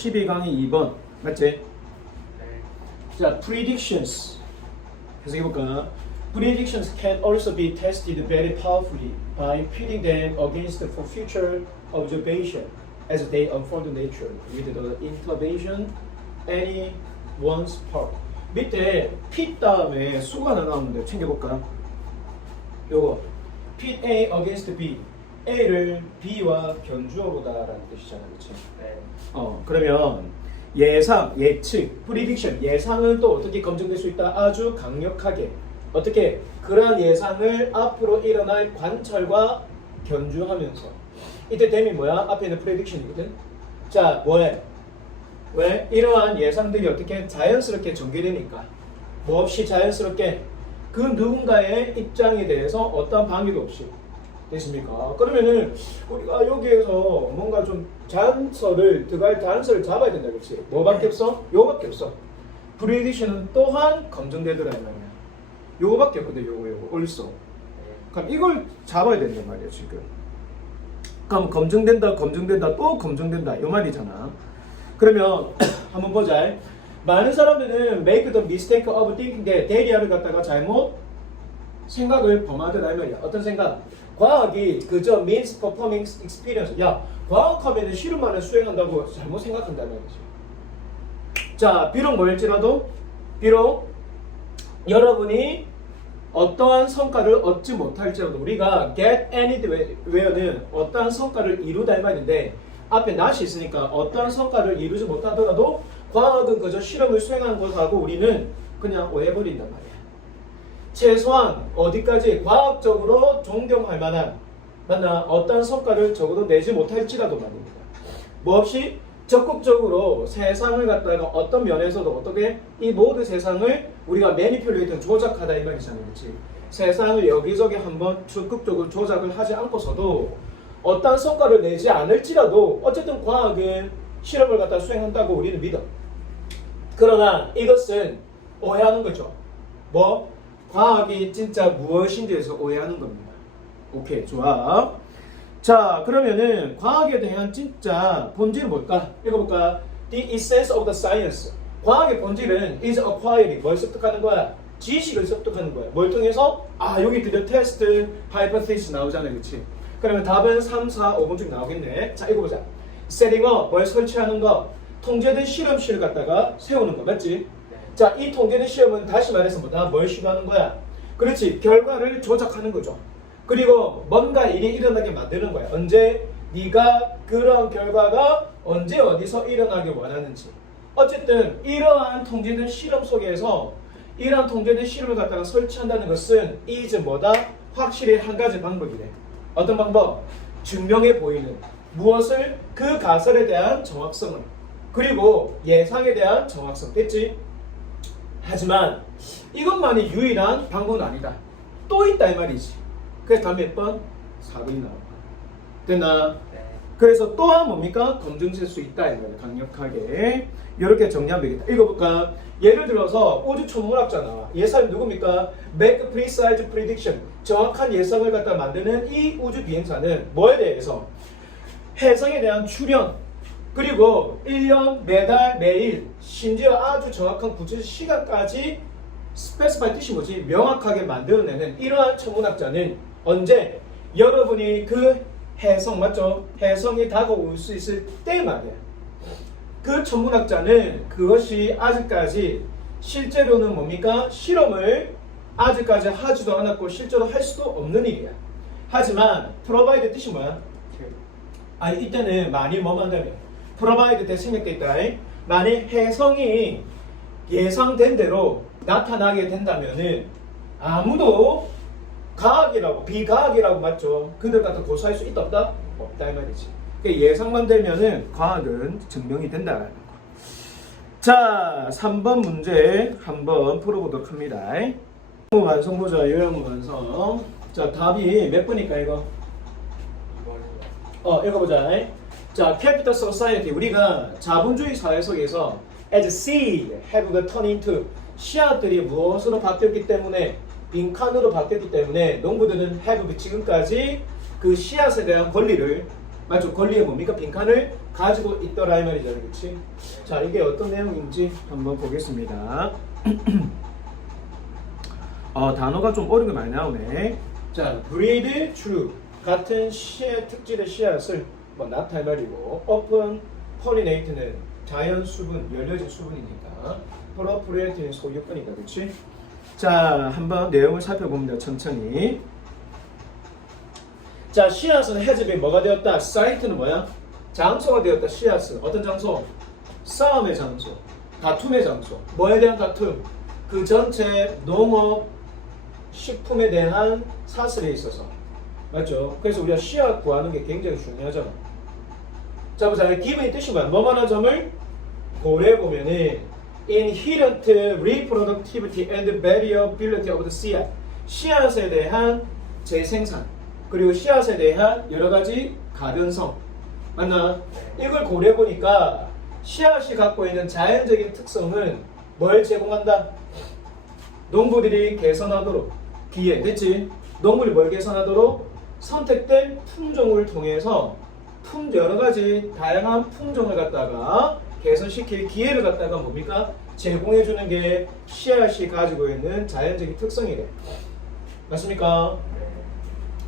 12강의 2번 맞지? 자, predictions 해석해볼까? Predictions can also be tested very powerfully by pitting them against for future observation as they unfold in nature with the intervention anyone's part. 밑에 pit 다음에 수가 하나 나오는데 챙겨볼까? 요거 pit A against B, A를 B와 견주어보다라는 뜻이잖아, 그렇지? 그러면 예상, 예측, prediction, 예상은 또 어떻게 검증될 수 있다? 아주 강력하게. 어떻게? 그러한 예상을 앞으로 일어날 관찰과 견주하면서. 이때 댐이 뭐야? 앞에 있는 prediction이거든. 자, 뭐해? 왜? 이러한 예상들이 어떻게 자연스럽게 전개되니까. 뭐 없이 자연스럽게 그 누군가의 입장에 대해서 어떤 방해도 없이 됐습니까? 그러면은 우리가 여기에서 뭔가 좀 단서를 잡아야 된다, 그렇지? 뭐밖에 없어? 요거밖에 없어. 프리딕션은 또한 검증되더라 이 말이야. 요거밖에 없거든, 요거 옳소. 그럼 이걸 잡아야 된단 말이야 지금. 그럼 검증된다, 또 검증된다 요 말이잖아. 그러면 한번 보자. 많은 사람들은 make the mistake of thinking that 데리아를 갖다가 잘못 생각을 범하더라 이 말이야. 어떤 생각? 과학이 그저 means performing experience. 야, 과학하면은 실험만을 수행한다고 잘못 생각한다는 거지. 자, 비록 뭐일지라도 여러분이 어떠한 성과를 얻지 못할지라도 우리가 get anywhere는 어떠한 성과를 이루다 이 말인데 앞에 not이 있으니까 어떠한 성과를 이루지 못하더라도 과학은 그저 실험을 수행하는 것하고 우리는 그냥 오해버린단 말이야. 최소한 어디까지 과학적으로 존경할 만한 어떤 성과를 적어도 내지 못할지라도 말입니다. 뭐 없이 적극적으로 세상을 갖다가 어떤 면에서도 어떻게 이 모든 세상을 우리가 매니플레이트 조작하다 이 말이잖아요. 그렇지? 세상을 여기저기 한번 적극적으로 조작을 하지 않고서도 어떤 성과를 내지 않을지라도 어쨌든 과학은 실험을 갖다 수행한다고 우리는 믿어. 그러나 이것은 오해하는 거죠. 뭐? 과학이 진짜 무엇인지에서 오해하는 겁니다. 오케이, 좋아. 자, 그러면은 과학에 대한 진짜 본질은 뭘까? 읽어볼까? The essence of the science. 과학의 본질은 is acquiring. 뭘 습득하는 거야? 지식을 습득하는 거야. 뭘 통해서? 여기 드디어 테스트, hypothesis 나오잖아요. 그치? 그러면 답은 3, 4, 5번 중 나오겠네. 자, 읽어보자. setting up. 뭘 설치하는 거? 통제된 실험실을 갖다가 세우는 거. 맞지? 자, 이 통제된 시험은 다시 말해서 뭐다? 뭘 시도하는 거야? 그렇지, 결과를 조작하는 거죠. 그리고 뭔가 일이 일어나게 만드는 거야. 언제? 네가 그런 결과가 언제 어디서 일어나길 원하는지. 어쨌든 이러한 통제된 실험 속에서 이러한 통제된 실험을 갖다가 설치한다는 것은 is 뭐다? 확실히 한 가지 방법이래. 어떤 방법? 증명해 보이는 무엇을? 그 가설에 대한 정확성을 그리고 예상에 대한 정확성. 됐지? 하지만 이것만이 유일한 방법은 아니다. 또 있다 이 말이지. 그래서 다음 몇 번? 4번이 나와. 됐나? 네. 그래서 또한 뭡니까? 검증될 수 있다 이 말이야. 강력하게. 이렇게 정리하면 되겠다. 읽어볼까? 예를 들어서 우주 천문학자 나와. 예사님 누굽니까? Make precise prediction. 정확한 예상을 갖다 만드는 이 우주 비행사는 뭐에 대해서? 해성에 대한 출현 그리고 1년, 매달, 매일 심지어 아주 정확한 구체적 시간까지 스페시파이 뜻이 뭐지? 명확하게 만들어내는 이러한 천문학자는 언제? 여러분이 그 해성 맞죠? 해성이 다가올 수 있을 때 말이야. 그 천문학자는 그것이 아직까지 실제로는 뭡니까? 실험을 아직까지 하지도 않았고 실제로 할 수도 없는 일이야. 하지만 프로바이드 뜻이 뭐야? 이때는 많이 뭐 만들면 프로바이드 때 생략돼 있다. 만약 해성이 예상된 대로 나타나게 된다면은 아무도 과학이라고 비과학이라고 맞죠? 그들 갖다 고소할 수 있다 없다? 없다 이 말이지. 그러니까 예상만 되면은 과학은 증명이 된다는 거. 자, 3번 문제 한번 풀어보도록 합니다. 요양문 완성 보자. 요양문 완성. 자, 답이 몇 번일까 이거? 읽어보자. 자, capital society 우리가 자본주의 사회 속에서 as seed have turned into 씨앗들이 무엇으로 바뀌었기 때문에 빈칸으로 바뀌었기 때문에 농부들은 have 지금까지 그 씨앗에 대한 권리를 맞죠? 권리의 뭡니까? 빈칸을 가지고 있더라 이 말이잖아요. 그치? 자, 이게 어떤 내용인지 한번 보겠습니다. 단어가 좀 어려운 게 많이 나오네. 자, breed true 같은 씨앗 특질의 씨앗을 뭐 낳다 이 말이고, open pollinate는 자연 수분, 열려진 수분이니까, appropriate는 소유권이다. 그치? 자, 한번 내용을 살펴봅니다. 천천히. 자, 씨앗은 해집이 뭐가 되었다? 사이트는 뭐야? 장소가 되었다. 씨앗은 어떤 장소? 싸움의 장소, 다툼의 장소. 뭐에 대한 다툼? 그 전체 농업, 식품에 대한 사슬에 있어서. 맞죠? 그래서 우리가 씨앗 구하는 게 굉장히 중요하잖아. 자, 보자. 기본의 뜻이 뭐야? 뭐만한 점을 고려해보면은 inherent reproductivity and variability of the 씨앗. 씨앗에 대한 재생산, 그리고 씨앗에 대한 여러 가지 가변성. 맞나? 이걸 고려해보니까 씨앗이 갖고 있는 자연적인 특성은 뭘 제공한다? 농부들이 개선하도록 기회. 됐지? 농부들이 뭘 개선하도록? 선택된 품종을 통해서 여러 가지 다양한 품종을 갖다가 개선시킬 기회를 갖다가 뭡니까? 제공해주는 게 씨앗이 가지고 있는 자연적인 특성이래. 맞습니까?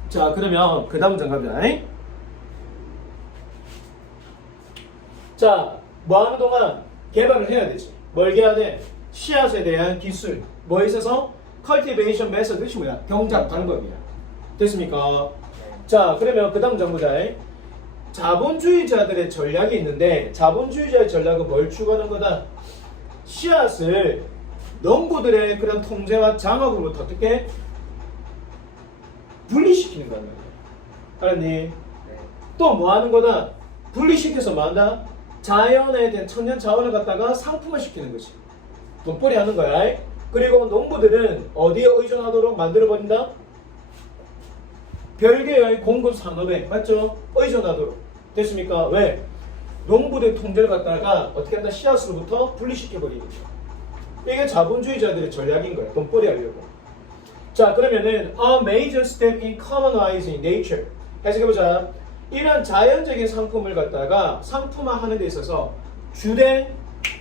자, 그러면 그 다음 장 갑니다. 자, 뭐 하는 동안 개발을 해야 되지. 뭘 해야 돼? 씨앗에 대한 기술. 뭐에 있어서? cultivation method이 뭐야? 경작 방법이야. 됐습니까? 자, 그러면 그 다음 장 보자. 자본주의자들의 전략이 있는데, 자본주의자의 전략은 뭘 추구하는 거다? 씨앗을 농부들의 그런 통제와 장악으로부터 어떻게 분리시키는 거란 말이야. 알았니? 네. 또 뭐 하는 거다? 분리시켜서 뭐 한다? 자연에 대한 천연 자원을 갖다가 상품화 시키는 거지. 돈벌이 하는 거야. 그리고 농부들은 어디에 의존하도록 만들어버린다? 별개의 공급 산업에, 맞죠? 의존하도록. 됐습니까? 왜? 농부들 통제를 갖다가 어떻게 한다? 씨앗으로부터 분리시켜버리는 거죠. 이게 자본주의자들의 전략인 거야. 돈벌이 하려고. 자, 그러면은 a major step in commonizing nature. 해석해보자. 이런 자연적인 상품을 갖다가 상품화하는 데 있어서 주된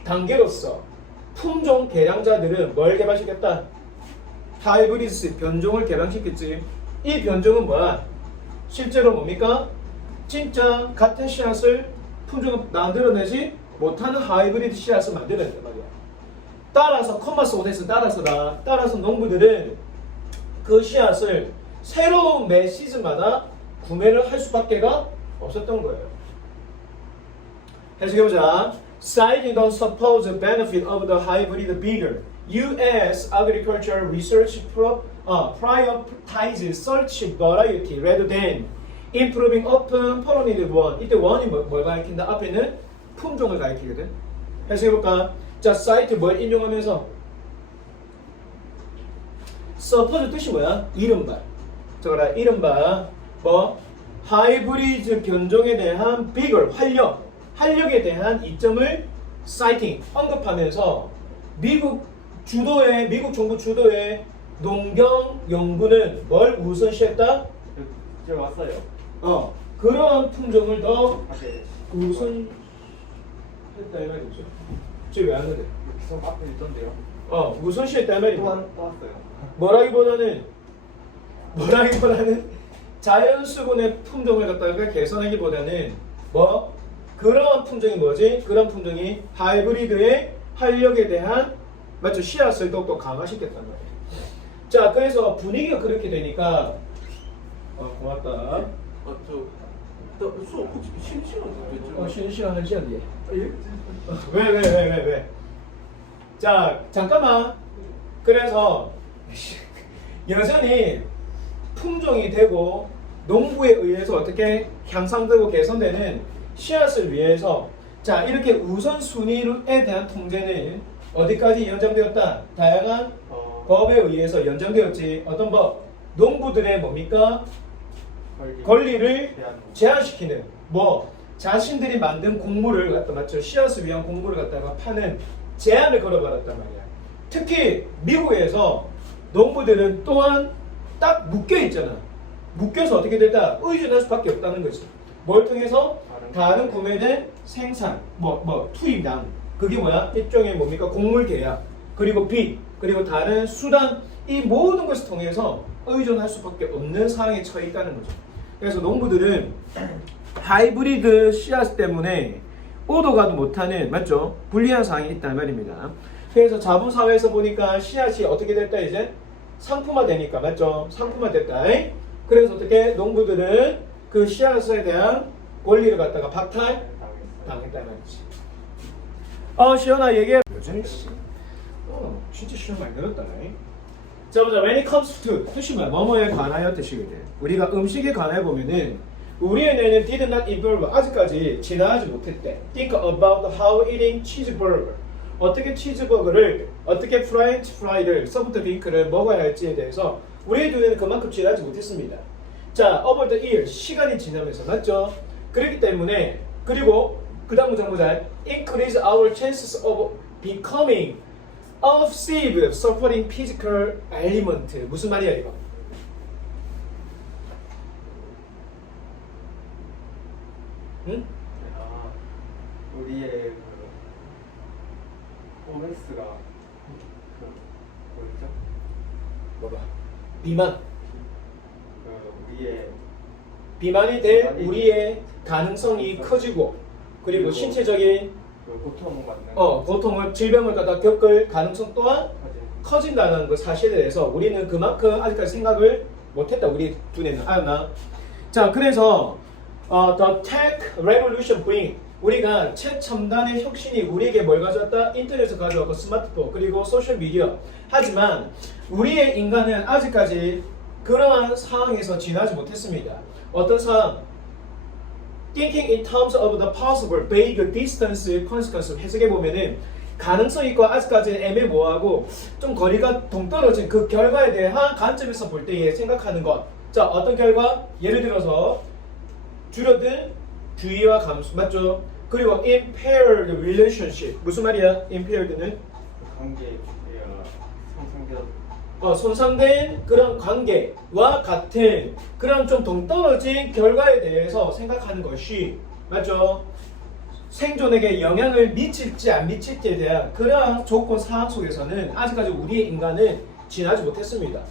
단계로서 품종 개량자들은 뭘 개발시켰다? 하이브리드 변종을 개량시켰지. 이 변종은 뭐야? 실제로 뭡니까? 진짜 같은 씨앗을 품종을 만들어내지 못하는 하이브리드 씨앗을 만들어낸단 말이야. 따라서 커머스 오데스 따라서 농부들은 그 씨앗을 새로운 매 시즌마다 구매를 할 수밖에가 없었던 거예요. 해석해보자. Citing the supposed benefit of the hybrid bigger, U.S. agricultural research prioritizes search variety rather than improving open pollinated one. 이때 one이 뭘 가리킨다? 앞에는 품종을 가리키거든. 해석해볼까? 자, cite 뭘 인용하면서? suppose 뜻이 뭐야? 이른바. 저거라, 이른바 뭐? 하이브리드 변종에 대한 bigger, 활력에 대한 이점을 citing, 언급하면서 미국 정부 주도의 농경 연구는 뭘 우선시했다? 제가 왔어요. 그런 품종을 더 우선했다 이 말이죠. 지금 왜 안 하는데? 기성 앞에 있던데요. 우선시했다 이 말이죠. 또 왔어요. 뭐라기보다는 자연수분의 품종을 갖다가 개선하기보다는 뭐? 그런 품종이 뭐지? 그런 품종이 하이브리드의 활력에 대한 맞죠? 씨앗을 더욱더 강화시켰단 말이에요. 자, 그래서 분위기가 그렇게 되니까 고맙다. 수업 혹시 쉬는 시간 됐죠? 쉬는 시간 1시간 뒤에. 왜? 자, 잠깐만. 그래서 여전히 품종이 되고 농부에 의해서 어떻게 향상되고 개선되는 씨앗을 위해서 자, 이렇게 우선순위에 대한 통제는 어디까지 연장되었다? 다양한 법에 의해서 연장되었지. 어떤 법? 농부들의 뭡니까? 권리를 제한시키는 뭐 자신들이 만든 곡물을 갖다 맞죠? 씨앗을 위한 곡물을 갖다가 파는 제한을 걸어버렸단 말이야. 특히 미국에서 농부들은 또한 딱 묶여 있잖아. 묶여서 어떻게 됐다? 의존할 수밖에 없다는 거지. 뭘 통해서? 다른 구매된 생산, 투입량. 그게 뭐야? 일종의 뭡니까? 곡물 계약, 그리고 빚, 그리고 다른 수단, 이 모든 것을 통해서 의존할 수밖에 없는 상황에 처해 있다는 거죠. 그래서 농부들은 하이브리드 씨앗 때문에 오도 가도 못하는, 맞죠? 불리한 상황이 있단 말입니다. 그래서 자본사회에서 보니까 씨앗이 어떻게 됐다 이제? 상품화 되니까, 맞죠? 상품화 됐다. 그래서 어떻게 농부들은 그 씨앗에 대한 권리를 갖다가 박탈 당했다 말이지. 시연아 얘기해. 여전히 진짜 시험 많이 늘었다. 자 보자. When it comes to 뜻이 뭐야? 뭐뭐에 관하여 뜻이거든. 우리가 음식에 관해 보면은 우리의 뇌는 did not evolve, 아직까지 진화하지 못했대. Think about how eating cheeseburger, 어떻게 치즈버거를, 어떻게 프렌치 프라이를, 소프트 링크를 먹어야 할지에 대해서 우리의 뇌는 그만큼 진화하지 못했습니다. 자, over the years, 시간이 지나면서, 맞죠? 그렇기 때문에, 그리고 그 다음 문장 보자. Increase our chances of becoming obsessive, suffering physical element. 무슨 말이야 이거? 응? 우리의 OS가 뭐였죠? 뭐봐? 비만. 우리의 비만이 될 우리의 가능성이 커지고, 그리고 신체적인 고통을 받는 고통을, 질병을 갖다 겪을 가능성 또한 커진다는 그 사실에 대해서 우리는 그만큼 아직까지 생각을 못했다. 우리 두뇌는. 알았나? 자, 그래서 The Tech Revolution bring, 우리가 최첨단의 혁신이 우리에게 뭘 가져왔다? 인터넷을 가져왔고 스마트폰 그리고 소셜미디어. 하지만 우리의 인간은 아직까지 그러한 상황에서 지나지 못했습니다. 어떤 상황? Thinking in terms of the possible vague distance consequence. 해석해 보면은 가능성 있고 아직까지는 애매모호하고 좀 거리가 동떨어진 그 결과에 대한 관점에서 볼 때에 생각하는 것. 자, 어떤 결과? 예를 들어서 줄어든 주의와 감수, 맞죠? 그리고 impaired relationship. 무슨 말이야? impaired는? 관계가 상승되었다. 손상된 그런 관계와 같은 그런 좀 동떨어진 결과에 대해서 생각하는 것이, 맞죠? 생존에게 영향을 미칠지 안 미칠지에 대한 그러한 조건 상황 속에서는 아직까지 우리의 인간은 지나지 못했습니다.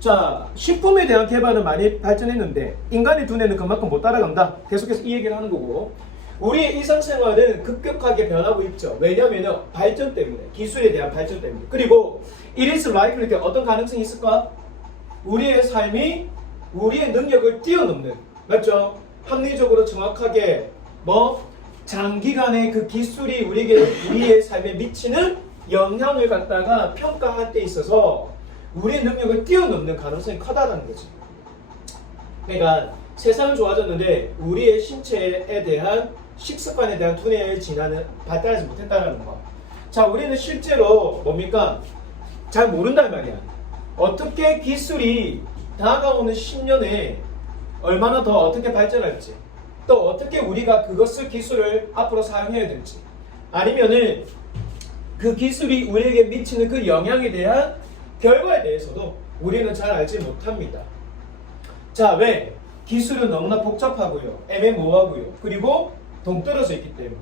자, 식품에 대한 개발은 많이 발전했는데 인간의 두뇌는 그만큼 못 따라간다. 계속해서 이 얘기를 하는 거고, 우리의 일상생활은 급격하게 변하고 있죠. 왜냐하면 발전 때문에, 기술에 대한 발전 때문에. 그리고 it is likely, 어떤 가능성이 있을까? 우리의 삶이 우리의 능력을 뛰어넘는, 맞죠? 합리적으로 정확하게 장기간의 그 기술이 우리의 삶에 미치는 영향을 갖다가 평가할 때 있어서 우리의 능력을 뛰어넘는 가능성이 커다라는 거지. 그러니까 세상은 좋아졌는데 우리의 신체에 대한 식습관에 대한 두뇌의 진화는 발달하지 못했다는 거. 자, 우리는 실제로 뭡니까? 잘 모른단 말이야. 어떻게 기술이 다가오는 10년에 얼마나 더 어떻게 발전할지, 또 어떻게 우리가 그것을 기술을 앞으로 사용해야 될지, 아니면은 그 기술이 우리에게 미치는 그 영향에 대한 결과에 대해서도 우리는 잘 알지 못합니다. 자, 왜? 기술은 너무나 복잡하고요, 애매모호하고요, 그리고 동떨어져 있기 때문에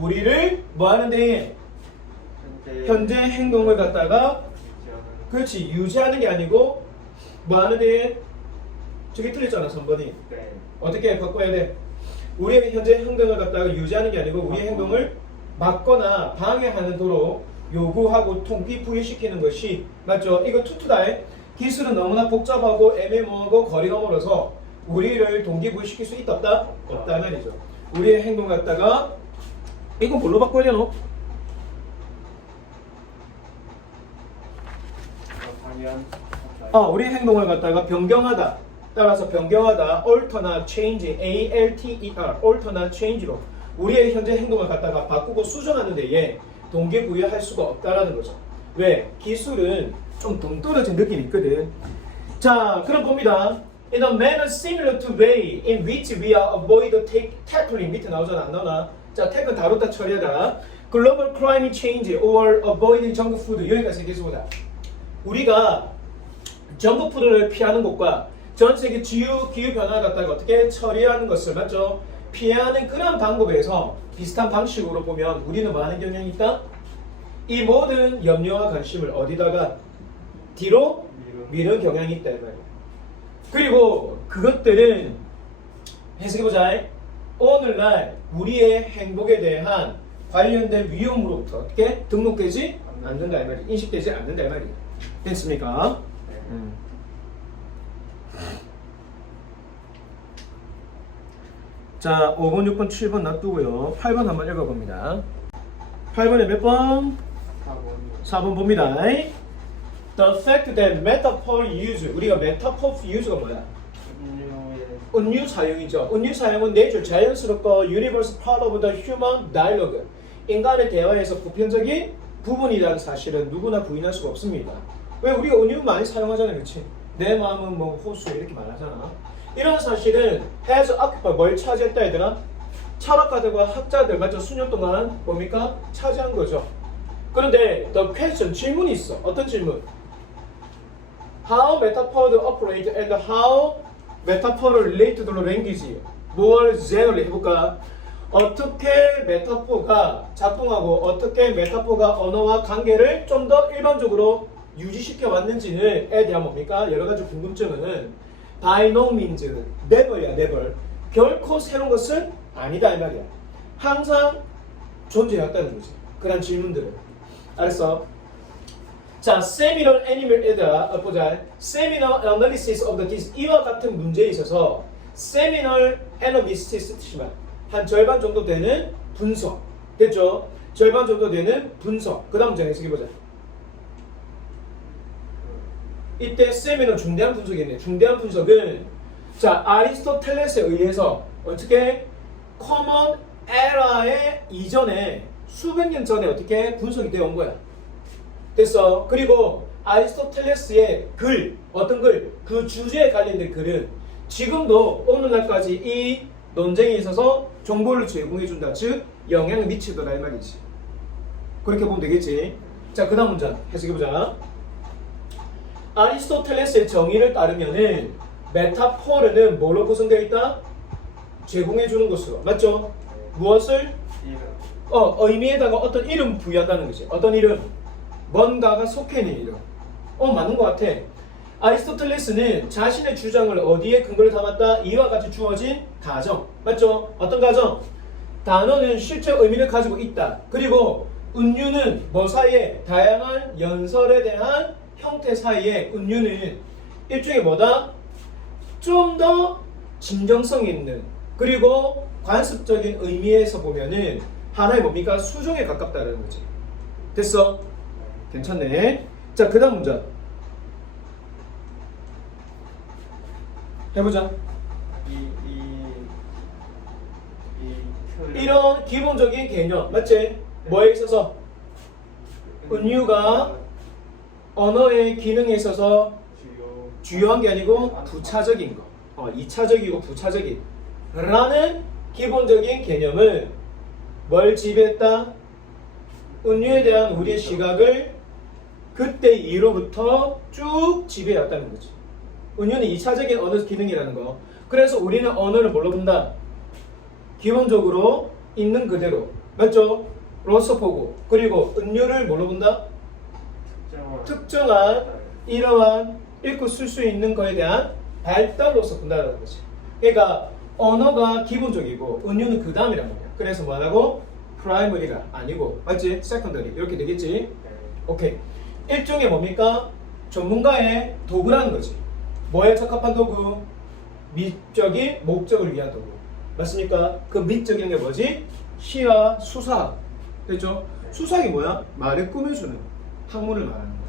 우리를 하는데 현재 행동을 갖다가 그렇지 유지하는 게 아니고 하는데 저게 틀렸잖아, 3번이. 네. 어떻게 바꿔야 돼? 우리의 현재 행동을 갖다가 유지하는 게 아니고 우리의 행동을 막거나 방해하는 도로 요구하고 통비부여시키는 것이, 맞죠? 이거 투투다. 기술은 너무나 복잡하고 애매모호하고 거리가 멀어서 우리를 동기부여시킬 수 있다 없다? 없다 말이죠. 우리의 행동 갖다가 이거 뭘로 바꿔야 되노? 우리의 행동을 갖다가 변경하다. 따라서 변경하다, alter나 change, A-L-T-E-R, alter나 change로 우리의 현재 행동을 갖다가 바꾸고 수정하는 데에 동기부여할 수가 없다라는 거죠. 왜? 기술은 좀 동떨어진 느낌이 있거든. 자, 그럼 봅니다. In a manner similar to way in which we are avoid tackling, 밑에 나오잖아, 안 나오나? 자, tackle 다루다 처리하다. Global climate change or avoiding junk food. 여기까지 계속 보자. 우리가 정크푸드를 피하는 것과 전 세계 주요 기후 변화를 갖다가 어떻게 처리하는 것을 맞죠? 피하는 그런 방법에서 비슷한 방식으로 보면 우리는 뭐 하는 경향이 있다? 이 모든 염려와 관심을 어디다가 뒤로 미는 경향이 있다 이 말이에요. 그리고 그것들은 해석해보자. 오늘날 우리의 행복에 대한 관련된 위험으로부터 어떻게 등록되지 않는다 이 말이에요. 인식되지 않는다 이 말이에요. 됐습니까? 자, 5번, 6번, 7번 놔두고요. 8번 한번 읽어봅니다. 8번에 몇 번? 4번 봅니다. The fact that metaphor use, 우리가 metaphor use가 뭐야? 은유 사용이죠. 은유 사용은 nature, 자연스럽고 universal part of the human dialogue, 인간의 대화에서 보편적인 부분이라는 사실은 누구나 부인할 수가 없습니다. 왜 우리가 은유 많이 사용하잖아요, 그렇지? 내 마음은 뭐 호수 이렇게 말하잖아. 이런 사실은 has occupied, 뭘 차지했다 얘들아? 철학가들과 학자들 맞죠? 수년 동안 뭡니까? 차지한 거죠. 그런데 the question, 질문이 있어. 어떤 질문? How metaphors operate and how metaphors relate to the language. more generally 해볼까? 어떻게 메타포가 작동하고 어떻게 메타포가 언어와 관계를 좀 더 일반적으로 유지시켜 왔는지에 대한 뭡니까? 여러 가지 궁금증은 by no means, never야, never. 결코 새로운 것은 아니다 이 말이야. 항상 존재해왔다는 거지. 그런 질문들을. 알았어? 자, seminal animal 보자. seminal analysis of the disease. 이와 같은 문제에 있어서 seminal analysis 뜻이면 한 절반 정도 되는 분석. 됐죠? 절반 정도 되는 분석. 그 다음 문제 해석해보자. 이때 세미는 중대한 분석이네. 중대한 분석은 자 아리스토텔레스에 의해서 어떻게 커먼 에라의 이전에 수백 년 전에 어떻게 분석이 되어 온 거야. 됐어. 그리고 아리스토텔레스의 글, 어떤 글, 그 주제에 관련된 글은 지금도 오늘날까지 이 논쟁에 있어서 정보를 제공해준다. 즉 영향을 미치더라 이 말이지. 그렇게 보면 되겠지. 자, 그 다음 문장 해석해보자. 아리스토텔레스의 정의를 따르면은 메타포르는 뭐로 구성되어 있다? 제공해주는 것으로. 맞죠? 무엇을? 의미에다가 어떤 이름 부여한다는 거지. 어떤 이름? 뭔가가 속해 있는 이름. 맞는 것 같아. 아리스토텔레스는 자신의 주장을 어디에 근거를 담았다? 이와 같이 주어진 가정. 맞죠? 어떤 가정? 단어는 실제 의미를 가지고 있다. 그리고 은유는 뭐 사이에? 다양한 연설에 대한 형태 사이에 은유는 일종의 뭐다? 좀 더 진정성 있는 그리고 관습적인 의미에서 보면은 하나의 뭡니까? 수종에 가깝다는 거지. 됐어? 괜찮네. 자, 그 다음 문장 해보자. 이런 기본적인 개념 맞지? 뭐에 있어서? 은유가 언어의 기능에 있어서 주요한 게 아니고 부차적인 거. 2차적이고 부차적인 라는 기본적인 개념은 뭘 지배했다? 은유에 대한 우리의 시각을 그때 이후로부터 쭉 지배해왔다는 거지. 은유는 2차적인 언어 기능이라는 거. 그래서 우리는 언어를 뭘로 본다? 기본적으로 있는 그대로. 맞죠? 로서 보고. 그리고 은유를 뭘로 본다? 특정한 이러한 읽고 쓸 수 있는 거에 대한 발달로서 본다는 거지. 그러니까 언어가 기본적이고 은유는 그 다음이란 말이야. 그래서 뭐라고? 프라이머리가 아니고 맞지? 세컨더리 이렇게 되겠지? 오케이. 일종의 뭡니까? 전문가의 도구라는 거지. 뭐에 적합한 도구? 미적인 목적을 위한 도구. 맞습니까? 그 미적인 게 뭐지? 시와 수사학. 됐죠? 수사학이 뭐야? 말을 꾸며주는 학문을 말하는 거야.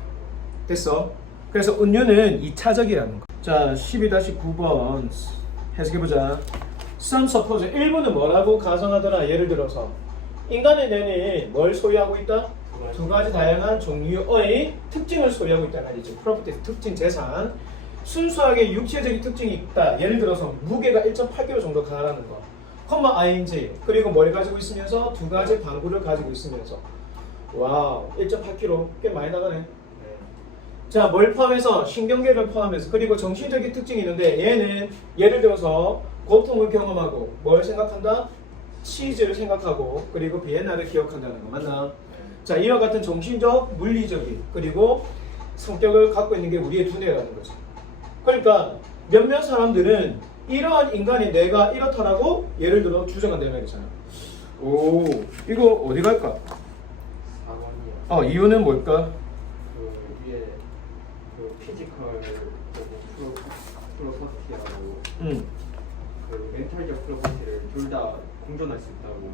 됐어? 그래서 은유는 2차적이라는 거. 자, 12-9번 해석해보자. Some suppose 1번은 뭐라고 가정하더라. 예를 들어서 인간의 뇌는 뭘 소유하고 있다? 두 가지 다양한 종류의 특징을 소유하고 있다는 말이죠. 프로퍼티, 특징, 재산. 순수하게 육체적인 특징이 있다. 예를 들어서 무게가 1.8kg 정도 가라는 거. 컴마 ing. 그리고 뭘 가지고 있으면서 두 가지 방구를 가지고 있으면서. 와우, 1.8kg 꽤 많이 나가네. 자, 뭘 포함해서? 신경계를 포함해서. 그리고 정신적인 특징이 있는데 얘는 예를 들어서 고통을 경험하고 뭘 생각한다? 치즈를 생각하고 그리고 비엔나를 기억한다는 거 맞나? 자, 이와 같은 정신적, 물리적인 그리고 성격을 갖고 있는 게 우리의 두뇌라는 거죠. 그러니까 몇몇 사람들은 이러한 인간의 뇌가 이렇다라고 예를 들어 주장한다는 말이잖아. 오, 이거 어디 갈까? 4번이요. 이유는 뭘까? 그 위에 그 피지컬 프로퍼티하고 그 멘탈적 프로퍼티를 둘 다 공존할 수 있다고 하고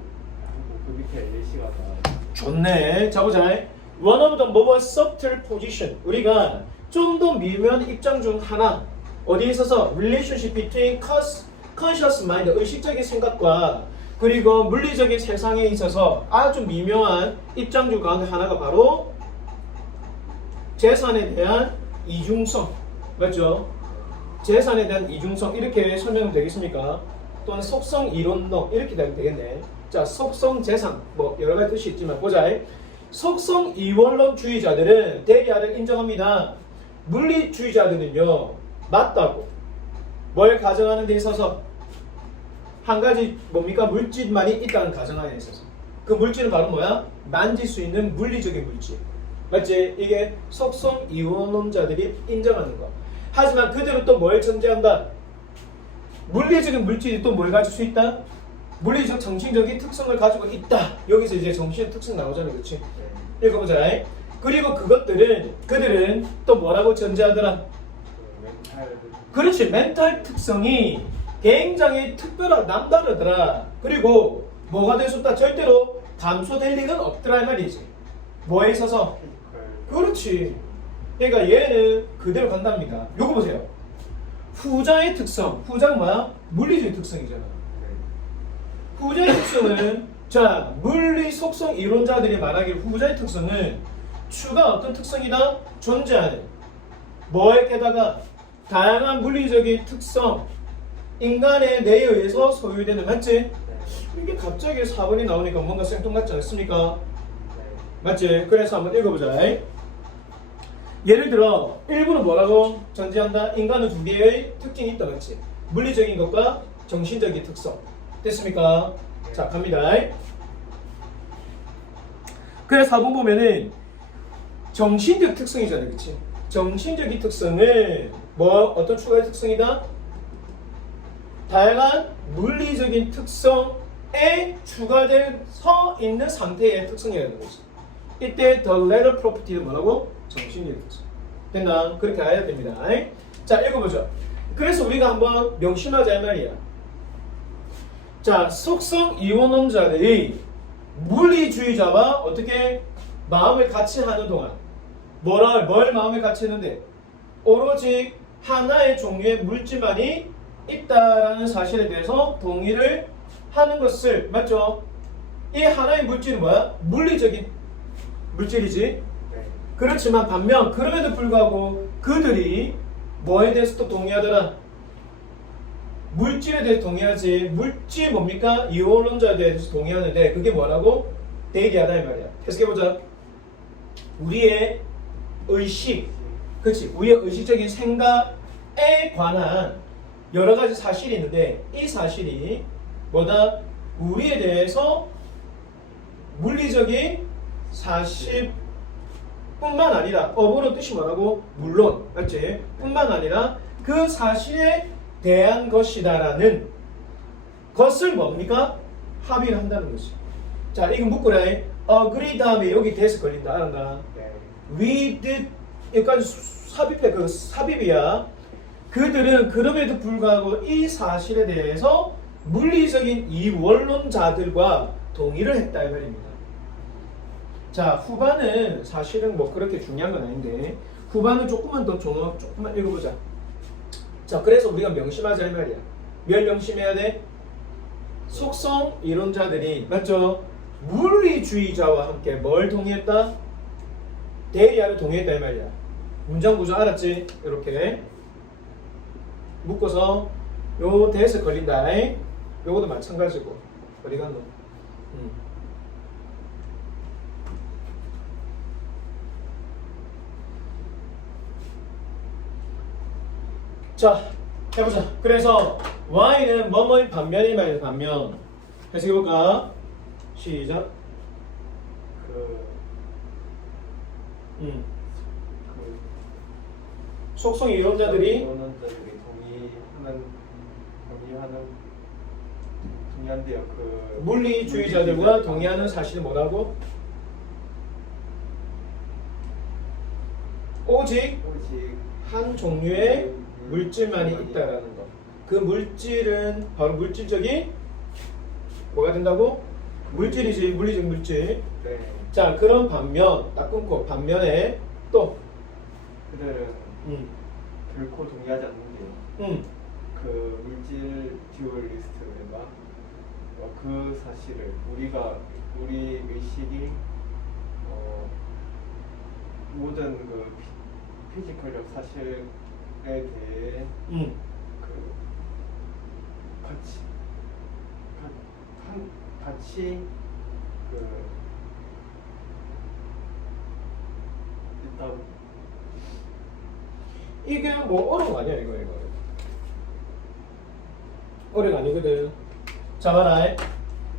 그 밑에 예시가 다 좋네. 자, 보자. One of the more subtle position. 우리가 좀 더 미묘한 입장 중 하나. 어디에 있어서? Relationship between conscious mind, 의식적인 생각과 그리고 물리적인 세상에 있어서 아주 미묘한 입장 중 가운데 하나가 바로 재산에 대한 이중성. 맞죠? 재산에 대한 이중성. 이렇게 설명하면 되겠습니까? 또는 속성 이론론. 이렇게 되면 되겠네. 자, 속성 재산. 뭐 여러 가지 뜻이 있지만 보자. 속성 이원론주의자들은 대리아를 인정합니다. 물리주의자들은요, 맞다고. 뭘 가정하는 데 있어서 한 가지 뭡니까? 물질만이 있다는 가정하에 있어서 그 물질은 바로 뭐야? 만질 수 있는 물리적인 물질. 맞지? 이게 속성 이원론자들이 인정하는 거. 하지만 그들은 또 뭘 전제한다? 물리적인 물질이 또 뭘 가질 수 있다? 물리적 정신적인 특성을 가지고 있다. 여기서 이제 정신의 특성 나오잖아, 그렇지? 읽어보자. 그리고 그들은 또 뭐라고 전제하더라? 멘탈 그렇지. 멘탈 특성이 굉장히 특별하고 남다르더라. 그리고 뭐가 될 수 없다? 절대로 감소될 리는 없더라 이 말이지. 뭐에 있어서? 피지컬 그렇지. 그러니까 얘는 그대로 간답니다. 요거 보세요. 후자의 특성. 후자는 뭐야? 물리적인 특성이잖아. 후자의 특성은 자, 물리 속성 이론자들이 말하기를 후자의 특성은 추가 어떤 특성이다? 존재하는 뭐에게다가 다양한 물리적인 특성 인간의 뇌에 의해서 소유되는. 맞지? 이게 갑자기 4번이 나오니까 뭔가 생뚱맞지 않습니까? 맞지? 그래서 한번 읽어보자. 예를 들어 1부는 뭐라고 전제한다? 인간은 두 개의 특징이 있다. 맞지? 물리적인 것과 정신적인 특성. 됐습니까? 자, 갑니다. 그래서 4번 보면은 정신적 특성이잖아요. 그치? 정신적인 특성은 뭐 어떤 추가의 특성이다? 다양한 물리적인 특성에 추가돼서 있는 상태의 특성이라는 거지. 이때 the latter property는 뭐라고? 정신적 특성. 됐나? 그렇게 알아야 됩니다. 자, 읽어보죠. 그래서 우리가 한번 명심하자 이 말이야. 자, 속성 이원론자들이 물리주의자와 어떻게 마음을 같이 하는 동안 뭘 마음을 같이 했는데 오로지 하나의 종류의 물질만이 있다라는 사실에 대해서 동의를 하는 것을 맞죠? 이 하나의 물질은 뭐야? 물리적인 물질이지. 그렇지만 반면 그럼에도 불구하고 그들이 뭐에 대해서 또 동의하더라? 물질에 대해서 동의하지. 물질 뭡니까? 이원론자에 대해서 동의하는데 그게 뭐라고? 대기하다 이 말이야. 해석해보자. 우리의 의식, 그렇지? 우리의 의식적인 생각에 관한 여러 가지 사실이 있는데 이 사실이 뭐다? 우리에 대해서 물리적인 사실뿐만 아니라 어부는 뜻이 뭐라고? 물론, 맞지? 뿐만 아니라 그 사실에 대한 것이다라는 것을 뭡니까? 합의를 한다는 것이. 자, 이거 묶으라. agree 다음에 여기 대해서 걸린다. 알았나? with 여기까지 삽입해. 그 삽입이야. 그들은 그럼에도 불구하고 이 사실에 대해서 물리적인 이원론자들과 동의를 했다 이 말입니다. 자, 후반은 사실은 뭐 그렇게 중요한 건 아닌데 후반은 조금만 더 조금만 읽어보자. 자, 그래서 우리가 명심하자 이 말이야. 뭘 명심해야 돼? 속성 이론자들이 맞죠? 물리주의자와 함께 뭘 동의했다? 대리아를 동의했다 이 말이야. 문장 구조 알았지? 이렇게 묶어서 요 대에서 걸린다. 요것도 마찬가지고. 어디 갔노? 자, 해보자. 그래서 y는 뭐뭐인 반면이 말이야, 반면. 해석해볼까? 시작. 그 속성 이론자들이 이론자들이 동의한대요. 그 물리주의자들과 동의하는 사실은 뭐라고? 오직 오직 한 종류의 물질만이 있다라는 거. 그 물질은 바로 물질적인 뭐가 된다고? 물질이지, 물리적 물질. 네. 자, 그런 반면 딱 끊고 반면에 또 그들은 결코 동의하지 않는데요. 그 물질 듀얼리스트가 그 사실을 우리 의식이 모든 그 피지컬적 사실에 대해 그 같이 그 있다고. 이게 뭐 어려운 거 아니야 이거 어려운 거 아니거든. 자, 봐라.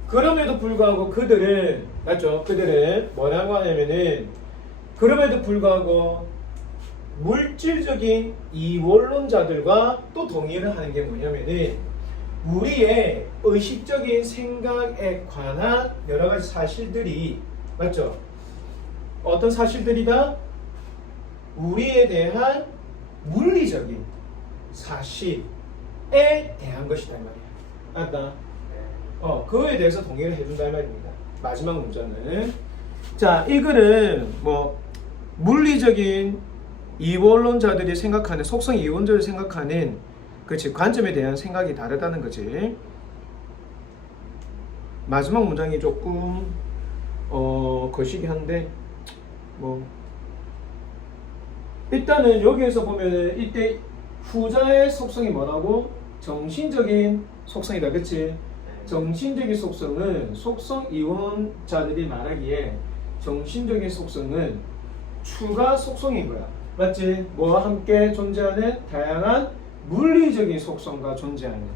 그럼에도 불구하고 그들은 맞죠? 그들은 뭐라고 하냐면은 그럼에도 불구하고 물질적인 이원론자들과 또 동의를 하는 게 뭐냐면은 우리의 의식적인 생각에 관한 여러 가지 사실들이 맞죠? 어떤 사실들이다? 우리에 대한 물리적인 사실에 대한 것이다 이 말이야. 알았다? 그거에 대해서 동의를 해준다 이 말입니다. 마지막 문자는 자, 이 글은 뭐 물리적인 이원론자들이 생각하는 속성 이원자들이 생각하는 그렇지 관점에 대한 생각이 다르다는 거지. 마지막 문장이 조금 거시기 한데 뭐 일단은 여기에서 보면은 이때 후자의 속성이 뭐라고? 정신적인 속성이다, 그치? 정신적인 속성은 속성 이원자들이 말하기에 정신적인 속성은 추가 속성인 거야, 맞지? 뭐와 함께 존재하는 다양한 물리적인 속성과 존재하는.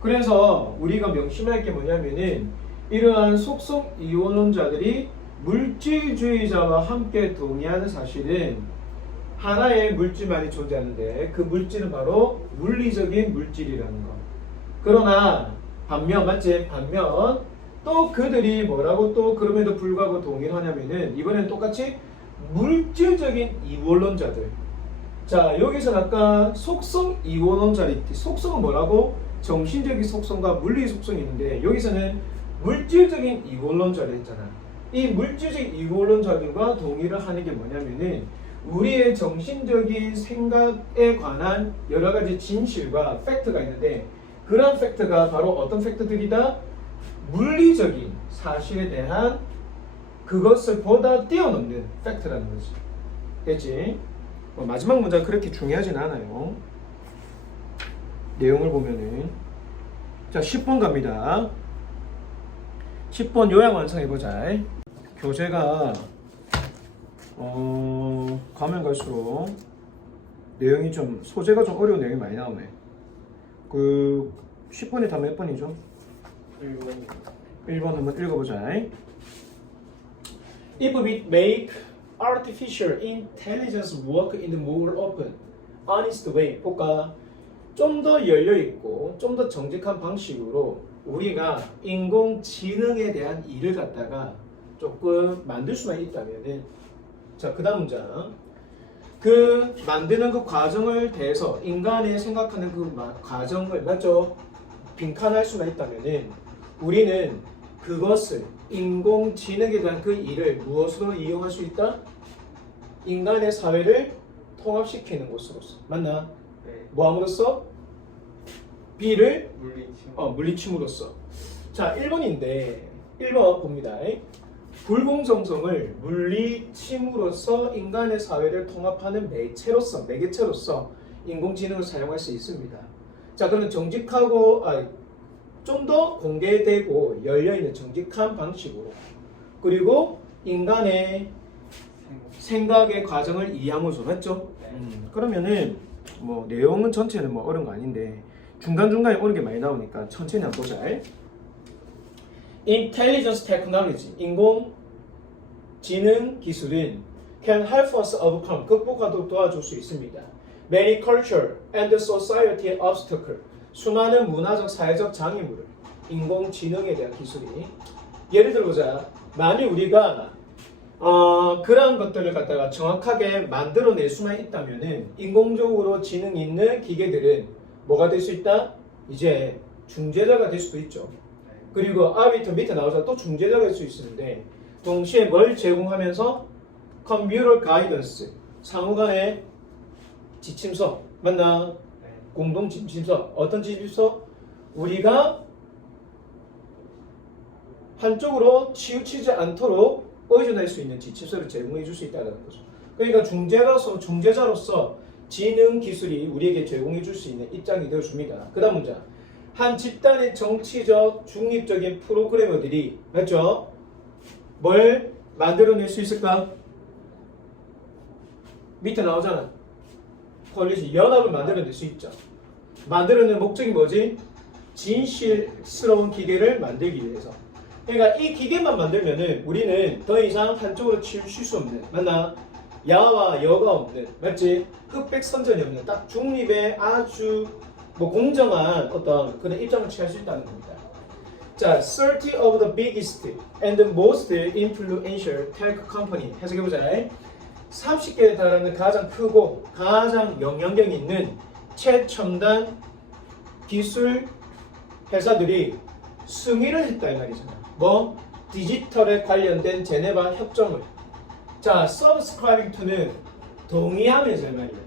그래서 우리가 명심할 게 뭐냐면은 이러한 속성 이원론자들이 물질주의자와 함께 동의하는 사실은 하나의 물질만이 존재하는데 그 물질은 바로 물리적인 물질이라는 거. 그러나 반면 맞지? 반면 또 그들이 뭐라고 또 그럼에도 불구하고 동의를 하냐면은 이번엔 똑같이 물질적인 이원론자들. 자, 여기서 아까 속성 이원론자리 속성은 뭐라고? 정신적인 속성과 물리 속성이 있는데 여기서는 물질적인 이원론자를 했잖아. 이 물질적 이원론자들과 동의를 하는 게 뭐냐면은 우리의 정신적인 생각에 관한 여러 가지 진실과 팩트가 있는데 그런 팩트가 바로 어떤 팩트들이다? 물리적인 사실에 대한 그것을 보다 뛰어넘는 팩트라는 거지. 됐지? 마지막 문제가 그렇게 중요하진 않아요. 내용을 보면은 자 10번 갑니다. 10번 요약 완성해보자. 교재가 가면 갈수록 내용이 좀 소재가 좀 어려운 내용이 많이 나오네. 그 10번이 다 몇 번이죠? 1번 한번 읽어보자. If we make artificial intelligence work in the more open, honest way 볼까? 좀 더 열려있고 좀 더 정직한 방식으로 우리가 인공지능에 대한 일을 갖다가 조금 만들 수만 있다면은 자, 그 다음 문장. 그 만드는 그 과정을 대해서 인간이 생각하는 그 과정을 맞죠? 빈칸할 수만 있다면은 우리는 그것을 인공지능에 대한 그 일을 무엇으로 이용할 수 있다? 인간의 사회를 통합시키는 곳으로서. 맞나? 네. 뭐함으로써? B를 물리침. 물리침으로써. 자, 1번인데 1번 봅니다. 불공정성을 물리침으로써 인간의 사회를 통합하는 매개체로서 인공지능을 사용할 수 있습니다. 자, 그러면 정직하고 좀 더 공개되고 열려있는 정직한 방식으로 그리고 인간의 생각의 과정을 이해함으로써 맞죠? 그러면은 뭐 내용은 전체는 뭐 어려운 거 아닌데 중간중간에 어려운 게 많이 나오니까 천천히 한번 보자. Intelligence technology, 인공지능 기술은 can help us overcome, 극복하도록 도와줄 수 있습니다. Many cultural and society obstacle, 수많은 문화적, 사회적 장애물을 인공지능에 대한 기술이 예를 들어보자. 만일 우리가 그런 것들을 갖다가 정확하게 만들어낼 수만 있다면은 인공적으로 지능 있는 기계들은 뭐가 될 수 있다? 이제 중재자가 될 수도 있죠. 그리고 아비터 밑에 나오자 또 중재자가 될 수 있는데 동시에 뭘 제공하면서 컴퓨터 가이던스 상호간의 지침서 맞나? 공동 지침서 어떤 지침서? 우리가 한쪽으로 치우치지 않도록 의존할 수 있는 지침서를 제공해 줄 수 있다는 거죠. 그러니까 중재자로서 지능 기술이 우리에게 제공해 줄 수 있는 입장이 되어 줍니다. 그 다음 문제. 한 집단의 정치적 중립적인 프로그래머들이 맞죠? 뭘 만들어낼 수 있을까? 밑에 나오잖아. 콜리지 연합을 만들어낼 수 있죠. 만들어낼 목적이 뭐지? 진실스러운 기계를 만들기 위해서. 그러니까 이 기계만 만들면은 우리는 더 이상 한쪽으로 치우칠 수 없는 맞나? 야와 여가 없는 맞지? 흑백 선전이 없는 딱 중립의 아주 뭐 공정한 어떤 그런 입장을 취할 수 있다는 겁니다. 자, 30 of the biggest and most influential tech company 해석해보자. 30개에 달하는 가장 크고 가장 영향력 있는 최첨단 기술 회사들이 승인을 했다 이 말이잖아. 뭐 디지털에 관련된 제네바 협정을 자 subscribing to는 동의하면서 이 말이야.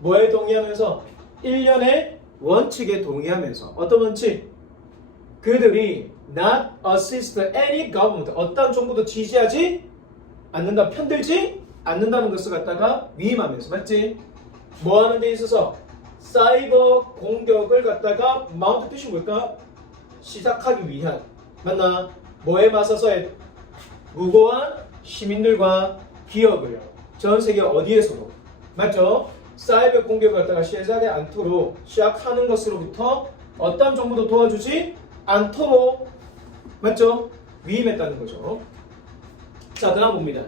뭐에 동의하면서? 1년의 원칙에 동의하면서 어떤 원칙? 그들이 not assist any government 어떤 정부도 지지하지 않는다 편들지 않는다는 것을 갖다가 위임하면서 맞지? 뭐 하는 데 있어서 사이버 공격을 갖다가 마운트 뜻이 뭘까? 시작하기 위한 맞나? 뭐에 맞서서 무고한 시민들과 기업을 전 세계 어디에서도 맞죠? 사이버 공격을 갖다가 시작하지 않도록 시작하는 것으로부터 어떤 정부도 도와주지 않도록 맞죠? 위임했다는 거죠. 자, 다음 봅니다.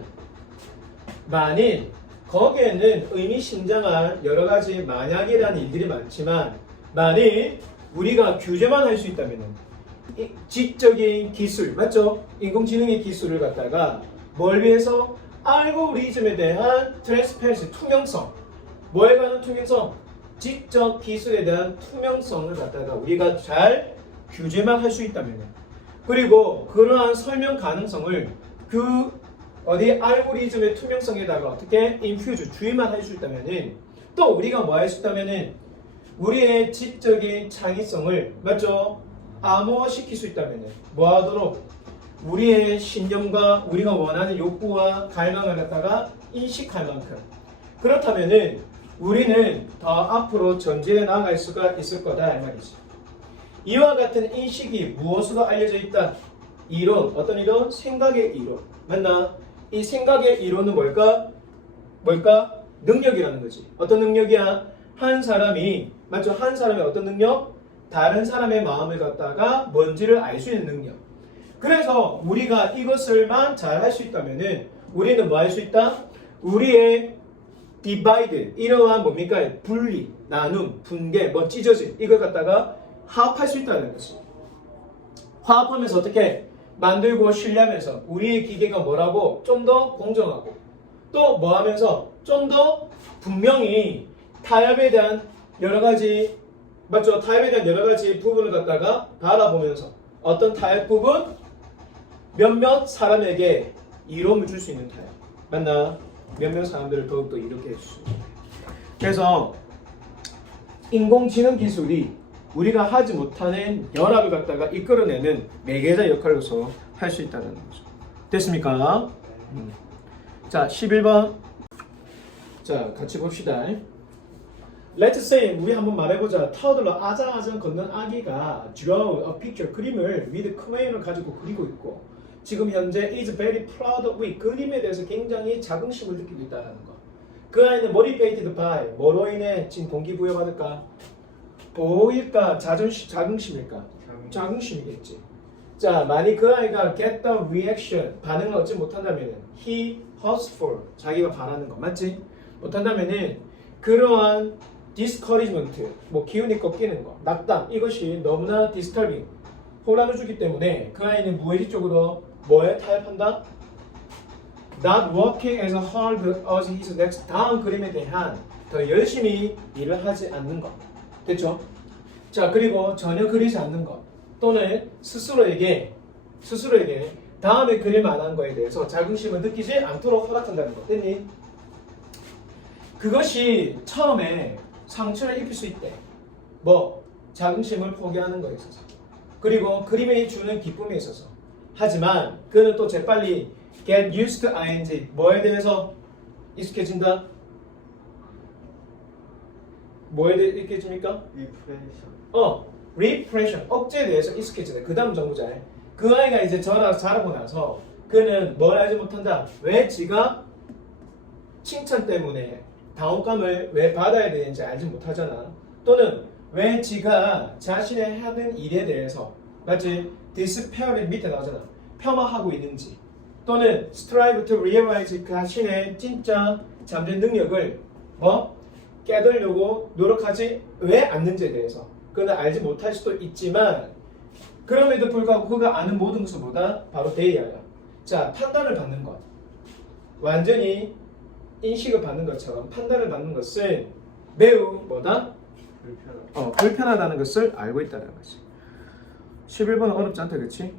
만일 거기에는 의미심장한 여러 가지 만약이라는 일들이 많지만 만일 우리가 규제만 할 수 있다면 지적인 기술 맞죠? 인공지능의 기술을 갖다가 뭘 위해서? 알고리즘에 대한 트랜스퍼런시 투명성 뭐에 관한 투명성? 지적 기술에 대한 투명성을 갖다가 우리가 잘 규제만 할 수 있다면 그리고 그러한 설명 가능성을 그 어디 알고리즘의 투명성에다가 어떻게 인퓨즈 주의만 할 수 있다면은 또 우리가 뭐 할 수 있다면은 우리의 지적인 창의성을 맞죠? 암호화시킬 수 있다면은 뭐 하도록 우리의 신념과 우리가 원하는 욕구와 갈망을 갖다가 인식할 만큼 그렇다면은 우리는 더 앞으로 전진해 나아갈 수가 있을 거다 이 말이지. 이와 같은 인식이 무엇으로 알려져 있다? 이론, 어떤 이론? 생각의 이론. 맞나? 이 생각의 이론은 뭘까? 능력이라는 거지. 어떤 능력이야? 한 사람이 맞죠? 한 사람의 어떤 능력? 다른 사람의 마음을 갖다가 뭔지를 알 수 있는 능력. 그래서 우리가 이것을만 잘 할 수 있다면은 우리는 뭐 할 수 있다? 우리의 디바이드 이러한 뭡니까? 분리, 나눔, 분개, 뭐 찢어짐 이걸 갖다가 화합할 수 있다는 거지. 화합하면서 어떻게 만들고 신뢰하면서 우리의 기계가 뭐라고 좀 더 공정하고 또 뭐 하면서 좀 더 분명히 타협에 대한 여러 가지 맞죠? 타협에 대한 여러 가지 부분을 갖다가 바라보면서 어떤 타협 부분 몇몇 사람에게 이로움을 줄 수 있는 타협 맞나? 몇몇 사람들을 더욱더 이롭게 해줄 수 있는 그래서 인공지능 기술이 우리가 하지 못하는 연합을 갖다가 이끌어내는 매개자 역할로서 할 수 있다는 거죠. 됐습니까? 자, 11번. 자, 같이 봅시다. Let's say 우리 한번 말해보자. 타워들로 아장아장 걷는 아기가 draw a picture 그림을 with 크레인을 가지고 그리고 있고 지금 현재 is very proud of it 그림에 대해서 굉장히 자긍심을 느끼고 있다는 거. 그 아이는 motivated by 뭐로 인해 지금 동기부여받을까? 보호일까? 자긍심일까? 자긍심이겠지. 자, 만약 그 아이가 get the reaction 반응을 얻지 못한다면은 he hopes for 자기가 바라는 거 맞지? 못한다면은 그러한 discouragement 뭐 기운이 꺾이는 거, 낙담 이것이 너무나 disturbing 혼란을 주기 때문에 그 아이는 무의식적으로 뭐에 타협한다? Not working as hard as his next 다음 그림에 대한 더 열심히 일을 하지 않는 것 됐죠? 자 그리고 전혀 그리지 않는 것 또는 스스로에게 다음에 그림 안 한 거에 대해서 자긍심을 느끼지 않도록 허락한다는 것 됐니? 그것이 처음에 상처를 입힐 수 있대 뭐? 자긍심을 포기하는 거에 있어서 그리고 그림이 주는 기쁨에 있어서 하지만 그는 또 재빨리 get used to ing 뭐에 대해서 익숙해진다? 뭐에 대해 익숙해집니까? repression 억제에 대해서 익숙해진다. 그 다음 정보자에 그 아이가 이제 자라고 나서 그는 뭘 알지 못한다. 왜 지가 칭찬 때문에 다운감을 왜 받아야 되는지 알지 못하잖아. 또는 왜 지가 자신의 하는 일에 대해서 맞지? despair 밑에 나오잖아. 폄하하고 있는지 또는 strive to realize 그 자신의 진짜 잠재 능력을 깨달으려고 노력하지 왜 않는지에 대해서 그는 알지 못할 수도 있지만 그럼에도 불구하고 그가 아는 모든 것은 뭐다? 바로 데이아야. 자, 판단을 받는 것 완전히 인식을 받는 것처럼 판단을 받는 것은 매우 뭐다? 불편하다는 것을 알고 있다는 거지. 11번은 어렵지 않다 그치?